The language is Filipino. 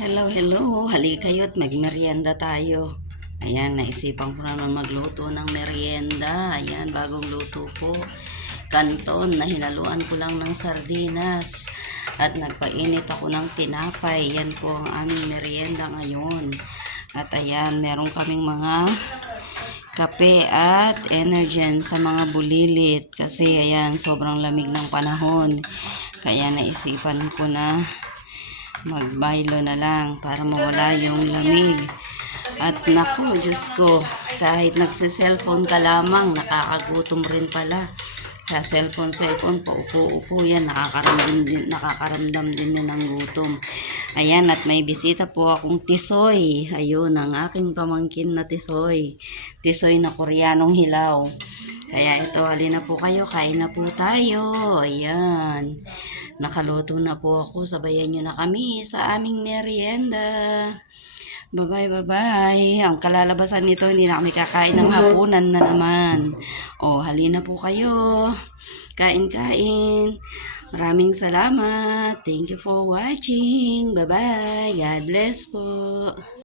Hello, hello. Halika kayo't magmerienda tayo. Ayan, naisipan ko naman magluto ng merienda. Ayan, bagong luto po. Kanton na hinaluan ko lang ng sardinas. At nagpainit ako ng tinapay. Yan po ang aming merienda ngayon. At ayan, meron kaming mga kape at energen sa mga bulilit. Kasi ayan, sobrang lamig ng panahon. Kaya naisipan ko na mag-Milo na lang para mawala yung lamig. At naku, Diyos ko, kahit nagse-cellphone ka lamang, nakakagutom rin pala. Sa cellphone, paupo-upo yan, nakakaramdam din na ng gutom. Ayan, at may bisita po akong tisoy. Ayun, ang aking pamangkin na tisoy. Tisoy na Koreanong hilaw. Kaya ito, halina po kayo, kain na po tayo. Ayan. Nakaluto na po ako. Sabayan nyo na kami sa aming merienda. Bye-bye, bye-bye. Ang kalalabasan nito, hindi na kami kakain ng hapunan na naman. O, halina po kayo. Kain-kain. Maraming salamat. Thank you for watching. Bye-bye. God bless po.